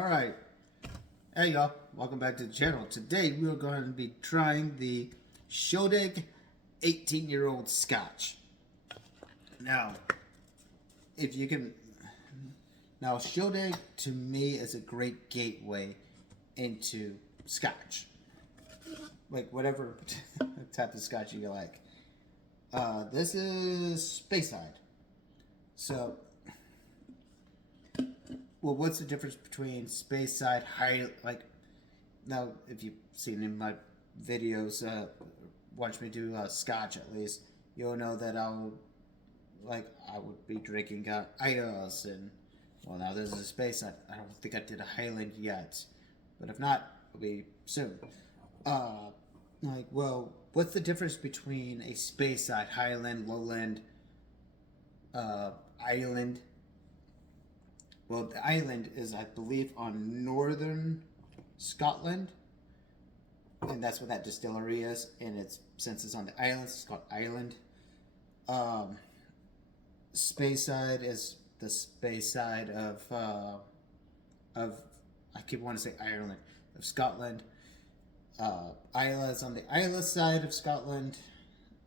Alright, hey y'all, welcome back to the channel. Today we are going to be trying the Shieldaig 18-year-old Scotch. Now, if you can... Now, Shieldaig to me is a great gateway into Scotch. Like, whatever type of Scotch you like. This is Speyside. So... Well, what's the difference between Speyside, now, if you've seen in my videos, watch me do Scotch at least, you'll know that I would be drinking Idas, and, well, now this is a Speyside. I don't think I did a Highland yet, but if not, it'll be soon. Well, what's the difference between a Speyside, Highland, Lowland, Island? Well, the island is, I believe, on northern Scotland, and that's where that distillery is. And since it's on the islands, it's called Island. Speyside is the Speyside of I keep wanting to say Ireland, of Scotland. Isla is on the Isla side of Scotland.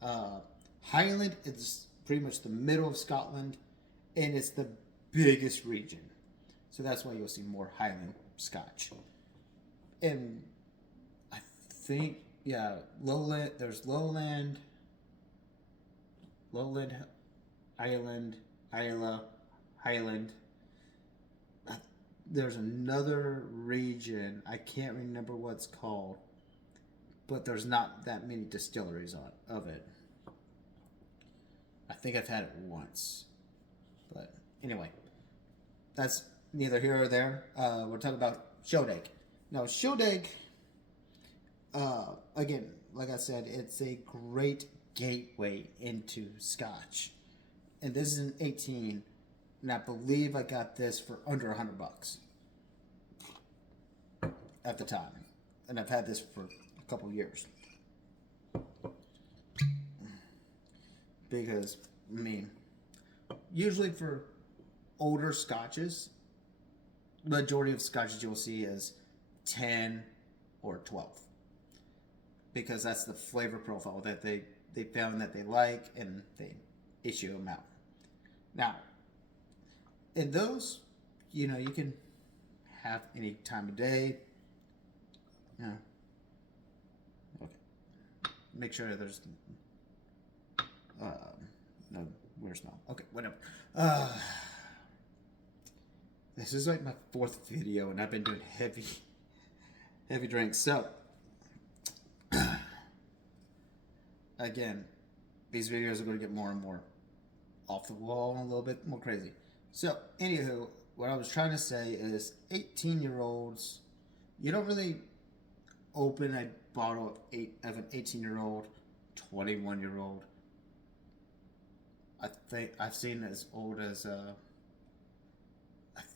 Highland is pretty much the middle of Scotland, and it's the biggest region. So that's why you'll see more Highland Scotch. And I think, yeah, Lowland, there's Lowland, Island, Isla, Highland. There's another region, I can't remember what it's called, but there's not that many distilleries of it. I think I've had it once. But anyway, that's neither here or there. We're talking about Shieldaig. Now, Shieldaig, again, like I said, it's a great gateway into Scotch. And this is an 18, and I believe I got this for under $100 at the time. And I've had this for a couple years. Because, I mean, usually for older scotches, majority of scotches you'll see is 10 or 12, because that's the flavor profile that they found that they like, and they issue them out. Now, in those, you know, you can have any time of day. Yeah. Okay. Make sure there's no weird smell. Okay, whatever. This is like my 4th video, and I've been doing heavy drinks. So, again, these videos are going to get more and more off the wall and a little bit more crazy. So, anywho, what I was trying to say is 18-year-olds, you don't really open a bottle of an 18-year-old, 21-year-old. I think I've seen as old as I've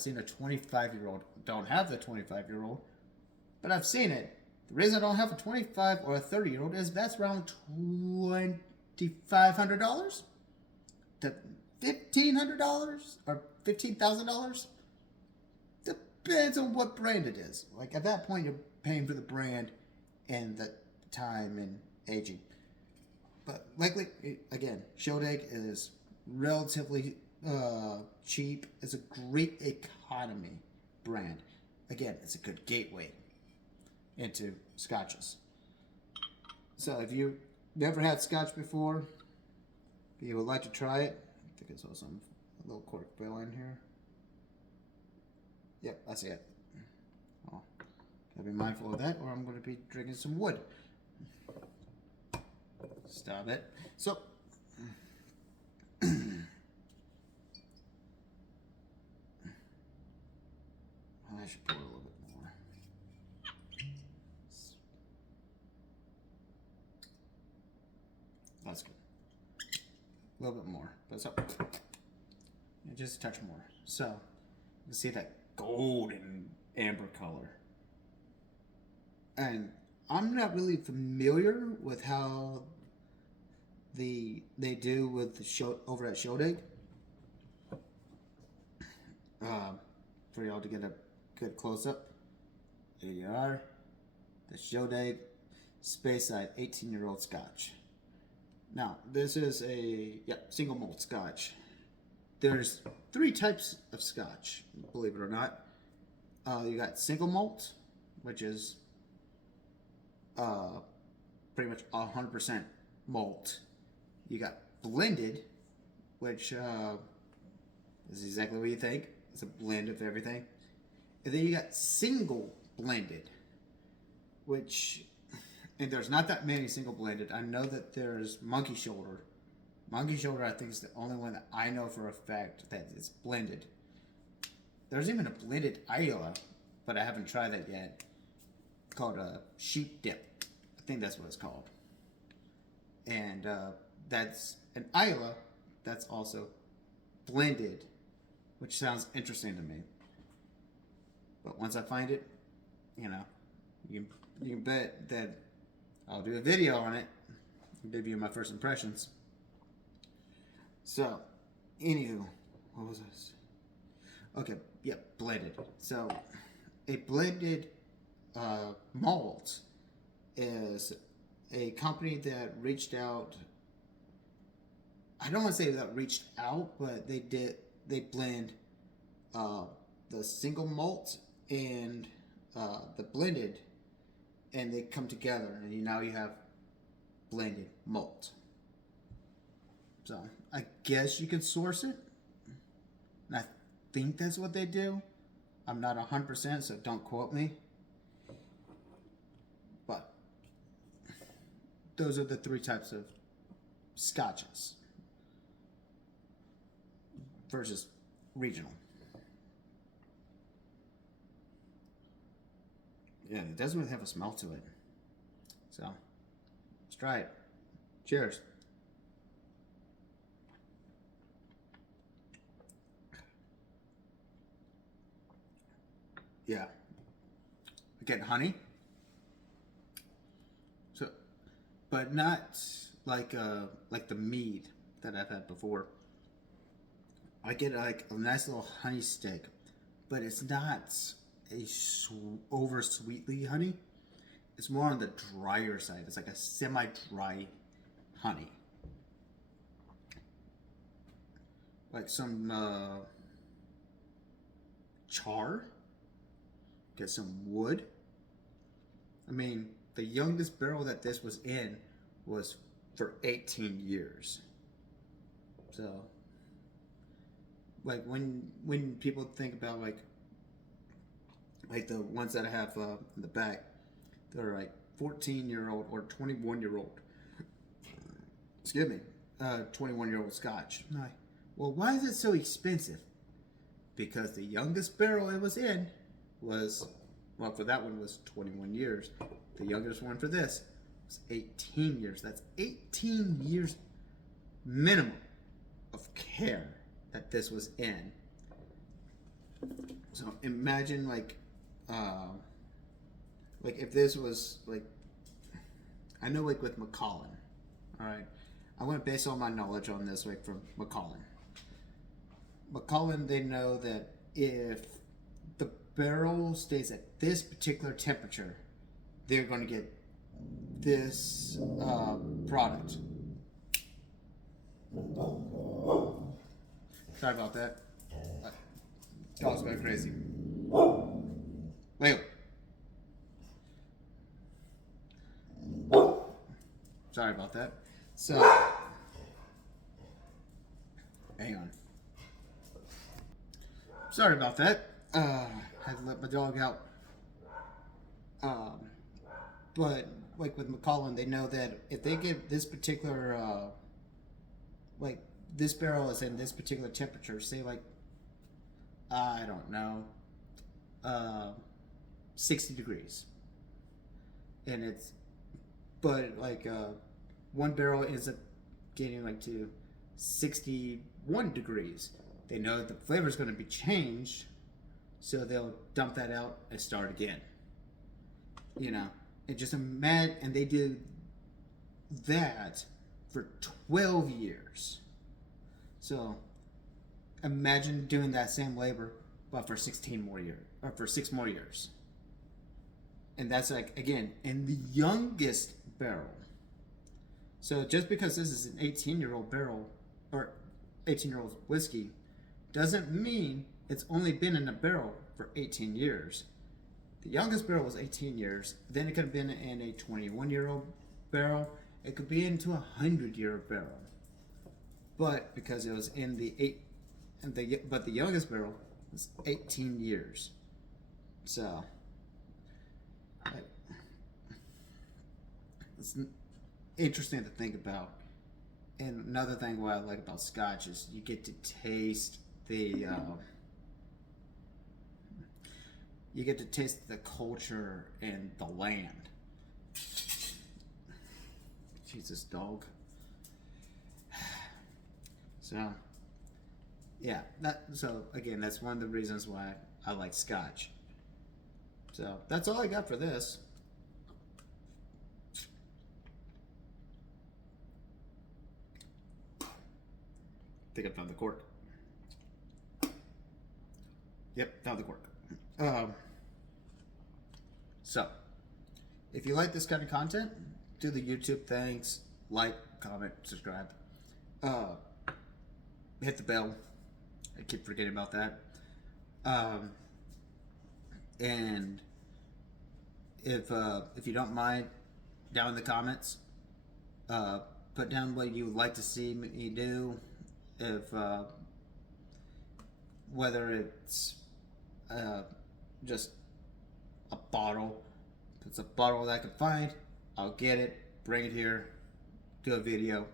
seen a 25-year-old. Don't have the 25-year-old, but I've seen it. The reason I don't have a 25 or a 30-year-old is that's around $2,500 to $1,500 or $15,000. Depends on what brand it is. Like, at that point, you're paying for the brand and the time and aging. But likely, again, Shieldaig is relatively cheap. It's a great economy brand. Again, it's a good gateway into scotches. So if you never had scotch before, if you would like to try it, I think I saw a little cork fell in here. Yep, I see it. Oh, gotta be mindful of that, or I'm going to be drinking some wood. Stop it. So, I should pour a little bit more. That's good. A little bit more. But so, just a touch more. So, you can see that golden amber color. And I'm not really familiar with how they do with the show over at Shieldaig. for y'all to get a good close up. There you are. The Shieldaig Speyside 18-year-old Scotch. Now, this is a single malt Scotch. There's 3 types of Scotch, believe it or not. You got single malt, which is pretty much 100% malt. You got blended, which is exactly what you think. It's a blend of everything. And then you got single blended, which, and there's not that many single blended. I know that there's Monkey Shoulder. Monkey Shoulder, I think, is the only one that I know for a fact that is blended. There's even a blended Islay, but I haven't tried that yet, called a Sheep Dip. I think that's what it's called. And that's an Islay that's also blended, which sounds interesting to me. But once I find it, you can bet that I'll do a video on it and give you my first impressions. So, anywho, what was this? Okay, blended. So, a blended malt is a company that reached out. I don't want to say that reached out, but they blend the single malt and the blended, and they come together, and now you have blended malt. So I guess you can source it, and I think that's what they do. I'm not 100%, so don't quote me. But those are the 3 types of scotches versus regional. Yeah, it doesn't really have a smell to it. So, let's try it. Cheers. Yeah. Again, honey. So, but not like the mead that I've had before. I get like a nice little honey stick, but it's not a over sweetly honey. It's more on the drier side. It's like a semi-dry honey, like some char. Get some wood. I mean, the youngest barrel that this was in was for 18 years. So, like when people think about like the ones that I have in the back, they're like 14-year-old or 21-year-old. Excuse me, 21-year-old Scotch. I'm like, well, why is it so expensive? Because the youngest barrel it was in was, well, for that one was 21 years. The youngest one for this was 18 years. That's 18 years minimum of care that this was in. So imagine like if this was like, I know like with Macallan, all right, I want to base all my knowledge on this like from Macallan. Macallan, they know that if the barrel stays at this particular temperature, they're going to get this product. Sorry about that. Dog's going crazy. Wait. Sorry about that. So, hang on. Sorry about that. Had to let my dog out. But like with Macallan, they know that if they get this particular, like this barrel is in this particular temperature, say like, I don't know, 60 degrees. And it's, but like one barrel ends up getting like to 61 degrees. They know that the flavor is going to be changed, so they'll dump that out and start again. You know, and just imagine, and they do that for 12 years. So imagine doing that same labor but for 16 more years, or for 6 more years. And that's like, again, in the youngest barrel. So just because this is an 18-year-old barrel, or 18-year-old whiskey, doesn't mean it's only been in a barrel for 18 years. The youngest barrel was 18 years. Then it could have been in a 21-year-old barrel. It could be into a 100-year barrel. But because it was in but the youngest barrel was 18 years. So it's interesting to think about. And another thing what I like about Scotch is you get to taste the culture and the land. Jesus, dog. So, yeah. So again, that's one of the reasons why I like Scotch. So that's all I got for this. I think I found the cork. Yep, found the cork. So, if you like this kind of content, do the YouTube things, like, comment, subscribe, hit the bell. I keep forgetting about that. And if you don't mind, down in the comments, put down what you would like to see me do. If whether it's just a bottle, if it's a bottle that I can find, I'll get it, bring it here, do a video.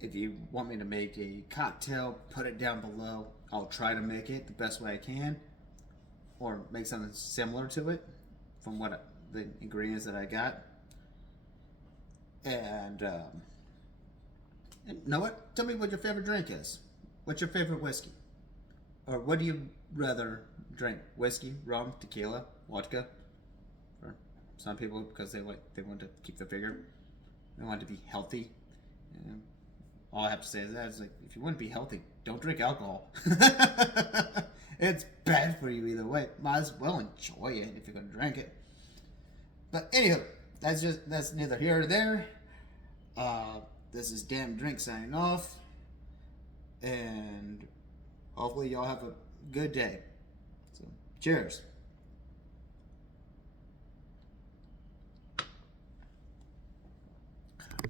If you want me to make a cocktail, put it down below. I'll try to make it the best way I can, or make something similar to it from the ingredients that I got. And you know what? Tell me what your favorite drink is. What's your favorite whiskey? Or what do you rather drink? Whiskey, rum, tequila, vodka? Or some people, because they want to keep their figure, they want to be healthy. And all I have to say is that, like, if you want to be healthy, don't drink alcohol. It's bad for you either way. Might as well enjoy it if you're gonna drink it. But anywho, that's neither here nor there. This is Damn Drink signing off, and hopefully y'all have a good day. So, cheers.